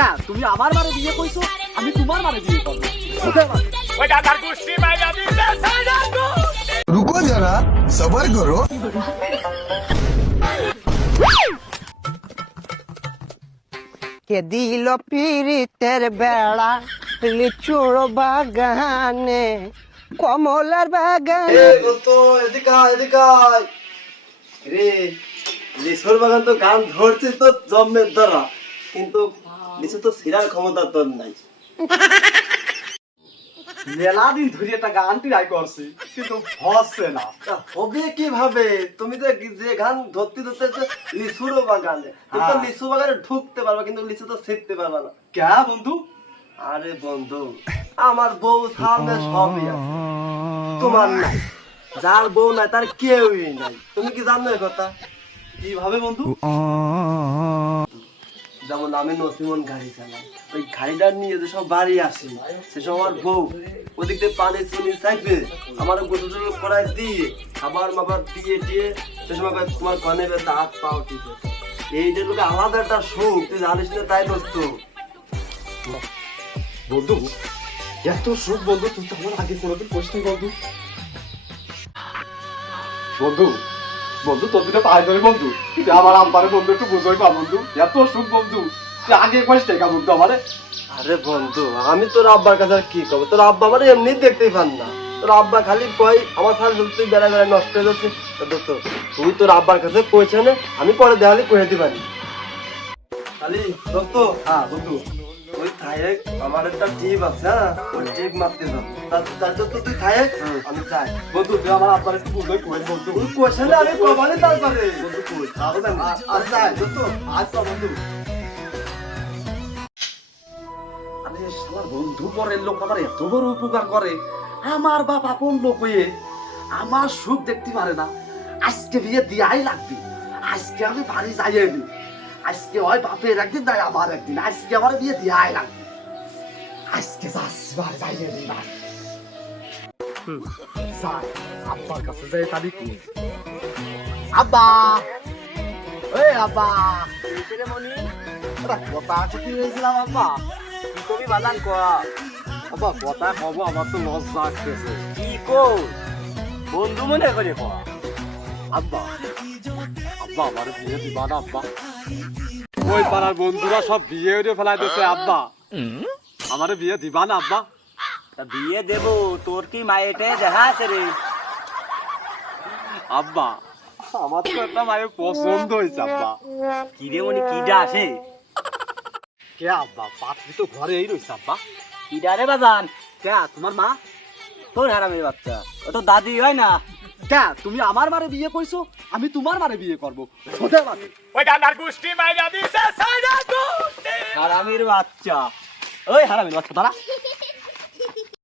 কে তুমি আমার মারে বিয়ে কইছো আমি তোমার মারে বিয়ে করব ওই দাদার গোষ্ঠী মাইরা দিছে সাইডার গোষ্ঠী रुको जरा सबर करो কে দিল পিরিতের বেড়া লিচুর বাগানে কমলার বাগানে লিচুর বাগান তো গান ধরছে তো জন্মের দ্বারা, কিন্তু লিচু তো সিরার ক্ষমতা তোর নাই। মেলা দিন ধরে একটা গান ট্রাই করছি কিন্তু হচ্ছে না। তা হবে কিভাবে? তুমি তো যে গান ধরতে ধরতে লিচুর বাগানে, তুমি তো লিচু বাগানে ঢুকতে পারবা কিন্তু লিচু তো ছিটতে পারবা না। কে বন্ধু? আরে বন্ধু, আমার বউ সামনে সবই আছে, তোমার নাই। যার বউ নাই তার কেউই নাই, তুমি কি জানো এ কথা? কিভাবে বন্ধু? যেমন আমি নসিমন গাড়ি চালাই, ওই গাড়িটা নিয়ে যে সব বাড়ি আসি, সেসব আমার বউ ওদিক থেকে পানি চুনি চাইবে, আমার গোসল করাই দিয়ে খাবার মাবার দিয়ে দিয়ে সে সময় তোমার কনে দাঁত পাও টিপে, এইটা লোকে আলাদা একটা সুখ, তুই জানিস না তাই দোস্ত। বন্ধু এত সুখ বন্ধু তুই তো আমার আগে কোনোদিন কষ্ট বন্ধু। বন্ধু বন্ধু তোর দিকে পায়ে ধরে বন্ধু, আমার আব্বারে বন্ধু একটু বুঝাই পা বন্ধু, এত সুখ বন্ধু তুই আগে কষ্ট কা বন্ধু আমারে। আরে বন্ধু, আমি তোর আব্বার কাছে আর কি করবো? তোর আব্বা মানে এমনি দেখতেই পান না, তোর আব্বা খালি কই আমার সাথে তুই বেড়ায় বেড়ায় নষ্ট হয়ে যাচ্ছে। দোস্ত তুই তোর আব্বার কাছে কইছে না, আমি পরে দেখালে কয়ে দিতে পারি খালি। দোস্ত হ্যাঁ বন্ধু, ওই থায়েক আমার একটা টিপ আছে, হ্যাঁ ওই টিপ মারতে যাবো, তার জন্য তুই থায়েক আমি যাই। বন্ধু তুই আমার আব্বারে একটু বুঝাই কই বন্ধু। তুই কইছে না আমি কমালে তারপরে বন্ধু কই আচ্ছা দোস্ত আচ্ছা বন্ধু। আরে শালা বন্ধু পরের লোক আমার এত বড় উপকার করে, আমার বাপ আপন লোক হয়ে আমার সুখ দেখতে পারে না। আজকে বিয়ে দিয়াই লাগবে, আজকে আমি বাড়ি যাইয়ে নি, আজকে হয় বাপের একদিন তাই আমার একদিন, আজকে আমার বিয়ে দিয়াই লাগবে, আজকে যাচ্ছি বাড়ি যাইয়ে নি। যাই আব্বার কাছে যাই তালি কই, আব্বা এই আব্বা কথা কি হয়েছিলাম আব্বা? তুমি বাদান কর আব্বা কথা কব, আমার তো লজ্জা আসতেছে। কি কর বন্ধু মনে করে কর। আব্বা আব্বা আমার বিয়ে দিবা না আব্বা? ওই পাড়ার বন্ধুরা সব বিয়ে হয়ে ফেলাই দিয়েছে আব্বা, আমার বিয়ে দিবা না আব্বা? তা বিয়ে দেব, তোর কি মায়েতে দেখা আছে রে? আব্বা আমার তো একটা মায়ের পছন্দ হয়েছে আব্বা। কি রে মনি কিডা আসে? কে আব্বা? পাত্রী তো ঘরেই রয়েছে আব্বা। কিডা রে বাজান? কে তোমার মা? তোর হারামের বাচ্চা, ও তো দাদি হয় না। কে তুমি আমার মারে বিয়ে কইছো আমি তোমার মারে বিয়ে করবো? ওদের মানে ওই ডান্ডার গোষ্ঠী মাইরা দিছে সাইডার গোষ্ঠী। হারামির বাচ্চা, ওই হারামির বাচ্চা দাঁড়া।